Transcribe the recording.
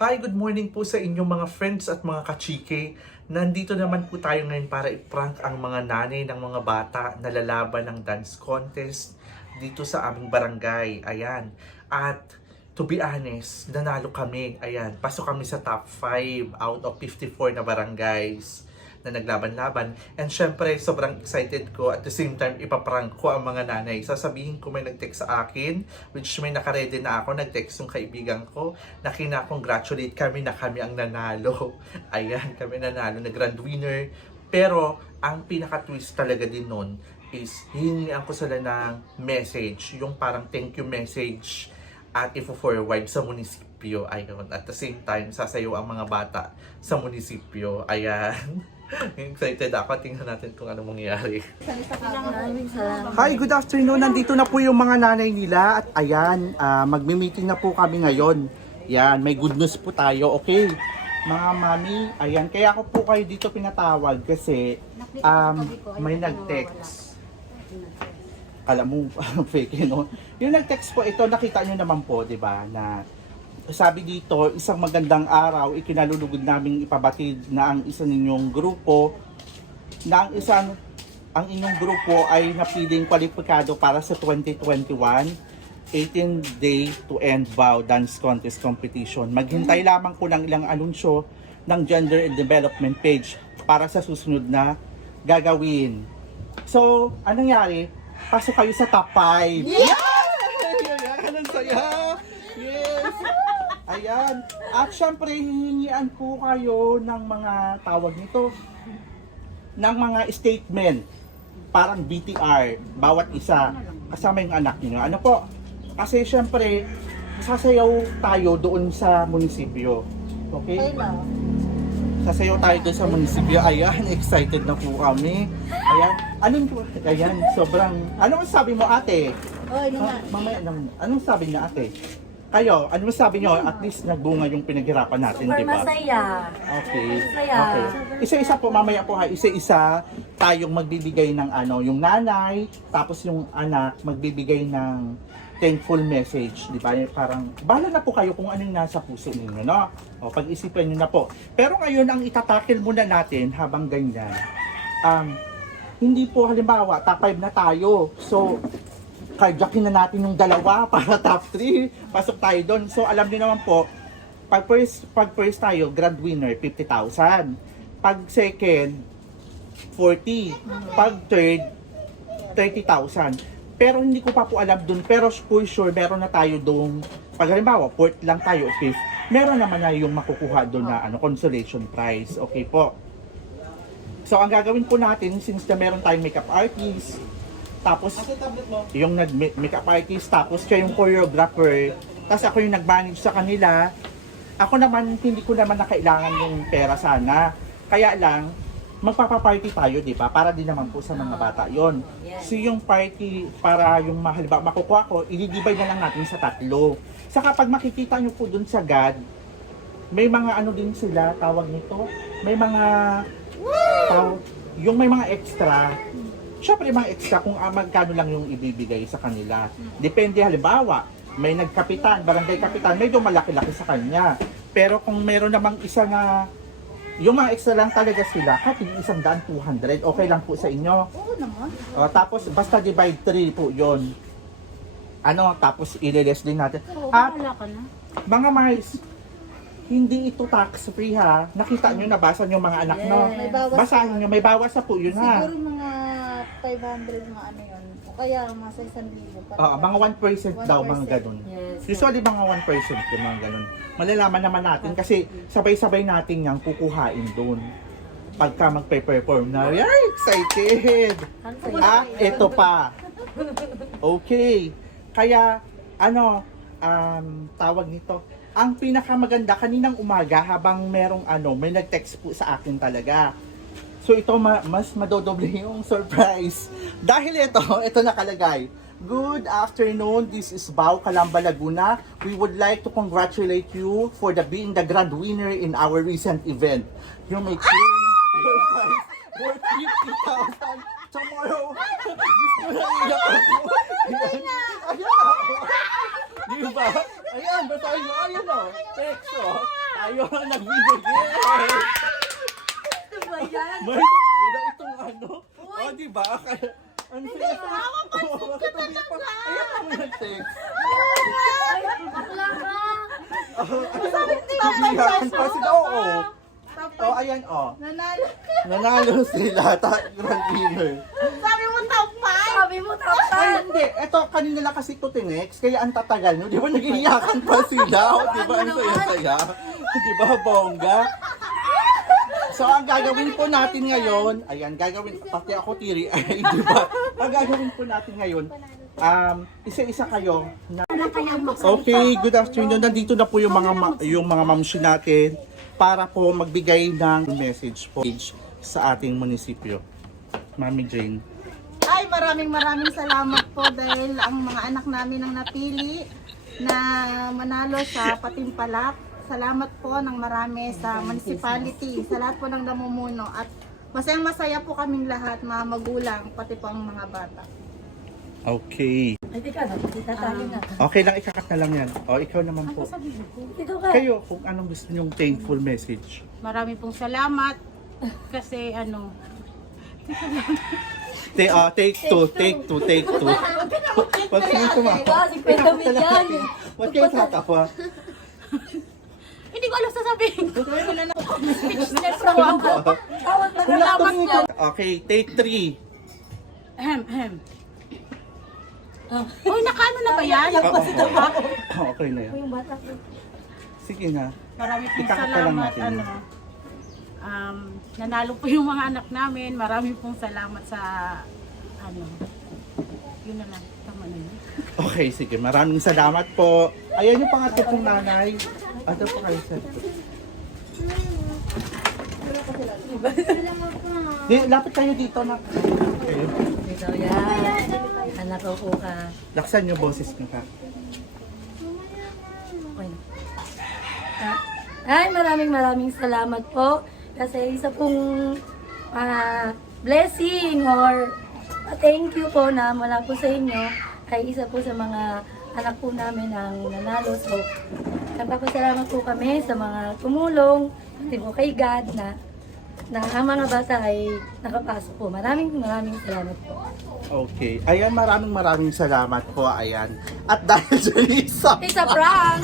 Hi, good morning po sa inyong mga friends at mga kachike. Nandito naman po tayo ngayon para i-prank ang mga nanay ng mga bata na lalaban ng dance contest dito sa aming barangay. Ayan. At to be honest, nanalo kami. Ayan. Pasok kami sa top 5 out of 54 na barangays na naglaban-laban. And syempre, sobrang excited ko. At the same time, ipaprank ko ang mga nanay. Sasabihin ko may nag-text sa akin, which may nakaredy na ako. Nag-text yung kaibigan ko na kina-congratulate kami na kami ang nanalo. Ayan, kami nanalo na grand winner. Pero, ang pinaka-twist talaga din nun is hihingian ko sila ng message. Yung parang thank you message at ifo-forward sa munisipyo. Ayun. At the same time, sasayaw ang mga bata sa munisipyo. Ayan. Excited ako. Tingnan natin kung ano mangyayari. Hi, good afternoon. Nandito na po yung mga nanay nila. At ayan, magmi-meeting na po kami ngayon. Yan, may good news po tayo. Okay, mga mami. Ayan, kaya ako po kayo dito pinatawag kasi may nag-text. Kala mo, fake, no? Yung nag-text po ito, nakita nyo naman po, di ba, na sabi dito, isang magandang araw, ikinalulugod naming ipabatid na ang isa ninyong grupo, na ang inyong grupo ay napiling kwalipikado para sa 2021 18th Day to End Vow Dance Contest Competition. Maghintay lamang po ng ilang anunsyo ng Gender and Development page para sa susunod na gagawin. So, anong nangyari? Pasok kayo sa top 5. Yeah! Anong saya! Yes! Ayan. At syempre, hihingian po kayo ng mga tawag nito, ng mga statement. Parang BTR, bawat isa, kasama yung anak niyo. Ano po? Kasi syempre, sasayaw tayo doon sa munisipyo. Okay? Sasayaw tayo doon sa munisipyo. Ayan, excited na po kami. Ayan, sobrang, ano sabi mo ate? Mamaya naman, anong sabi niya ate? Kayo, ano sabi niyo? At least nagbunga yung pinaghirapan natin, di ba? Masaya. Okay. Masaya. Okay. Isa-isa po, mamaya po ha, isa-isa tayong magbibigay ng yung nanay, tapos yung anak magbibigay ng thankful message, di ba? Parang, bahala na po kayo kung ano yung nasa puso ninyo, no? O, pag-isipan nyo na po. Pero ngayon, ang itatakil muna natin habang ganyan, hindi po halimbawa, top 5 na tayo. So, carjacking na natin yung dalawa para top 3. Pasok tayo doon. So, alam niyo naman po, pag first tayo, grand winner, 50,000. Pag second, 40. Pag third, 30,000. Pero hindi ko pa po alam doon. Pero for sure, meron na tayo doon. Pag halimbawa, fourth lang tayo, fifth, meron naman na yung makukuha doon na consolation prize. Okay po. So, ang gagawin po natin, since na meron tayong makeup artist, tapos yung nag-makeup artist, tapos siya yung choreographer, tapos ako yung nag-manage sa kanila. Ako naman, hindi ko naman na kailangan yung pera sana. Kaya lang, magpapaparty tayo, di ba? Para din naman po sa mga bata yon. So yung party, para yung halimbawa makukuha ko, i-divide na lang natin sa 3. Saka pag makikita nyo po dun sa God, may mga ano din sila, tawag nito, may mga, yung may mga extra, syempre mga extra kung magkano lang yung ibibigay sa kanila. Depende halimbawa, may nagkapitan, barangay kapitan, medyo malaki-laki sa kanya. Pero kung meron namang isa na, yung mga extra lang talaga sila, kahit yung 100, 200, okay lang po sa inyo. Oo naman. Tapos basta divide 3 po yon. Tapos i-less din natin. Oo, At wala ka na. mga mais, hindi ito tax free ha. Nakita nyo, nabasa nyo mga anak no? May bawas Basahin nyo, may bawas na po yun ha. Siguro mga 500 mga ano yun. O kaya mga 1,000. Mga 1% daw, mga ganun. Yes. Usually mga 1% yung mga ganun. Malalaman naman natin kasi sabay-sabay natin yung kukuhain doon. Pagka magpe-perform na, ay, excited! Ito pa. Okay. Kaya, tawag nito, ang pinakamaganda, kaninang umaga habang merong may nag-text po sa akin talaga. So ito mas madodoble yung surprise. Dahil ito nakalagay. Good afternoon, this is Bao Calamba Laguna. We would like to congratulate you for being the grand winner in our recent event. You may claim your prize worth 50,000 tomorrow. Gusto na iyak ako. Diba? Ayan, basahin mo. Ayan o. Text o. Tayo ang nagbibigay. Diba yan? Wala itong ano. O, diba? Ang Hindi, makapansin ka talaga. Ayan ang nag-text. Ay, bakla ka. Iyakan pa sila. Oo. O, ayan o. Nanalo. Nanalo sila. Grand winner. Sabi mo top 5. Sabi mo top Ay, hindi. Ito, kanina lang kasi ito tinext. Kaya ang tatagal nyo. Di ba nag-iiyakan pa sila? O, di ba ang saya-saya? Di ba, bongga? So, ang gagawin po natin ngayon, ayan, pati ako tiri, ay, di ba? Ang gagawin po natin ngayon, isa-isa kayo. Okay, good afternoon. Nandito na po yung mga mamshi natin para po magbigay ng message po sa ating munisipyo. Mami Jane. Ay, maraming salamat po dahil ang mga anak namin ang napili na manalo sa Patimpalak. Salamat po ng marami sa municipality, sa lahat po ng namumuno at masayang-masaya po kaming lahat, mga magulang, pati po ang mga bata. Okay. Ay, teka, tatali na. Okay lang, ikakat na lang yan. O, ikaw naman po. Ito ka. Kayo, kung anong gusto nyong thankful message. Marami pong salamat kasi ano, Take two. Wag kayo tumawa. Si Kwento Milyan. Wag kayo tatawa. hindi ko alam sasabihin. Speechless Tawag ako. Tawag na Salamat po. Okay, take 3. Ahem. Uy, nakaano na ba yan? Okay na yan. yung bata ko. Sige na. Marami pong Ikakat pa lang salamat. natin Ano, nanalo po yung mga anak namin. Marami pong salamat sa ano. Yun na lang. Tama na yun. Okay, sige. Maraming salamat po. Ayan yung pangatlo pong nanay. Ano po kayo, sir? Lapit kayo dito na. Okay. Ikaw yan. Anak ko po ka. Laksan yung boses nyo ka. Okay. Ay, maraming salamat po. Kasi isa pong blessing or thank you po na mula po sa inyo ay isa po sa mga anak po namin ang nanalo. So, nagpapasalamat po kami sa mga tumulong, pati po kay God na ang mga bata ay nakapasok po. Maraming salamat po. Okay. Ayan, maraming salamat po. Ayan. At dahil dyan isa It's a prank!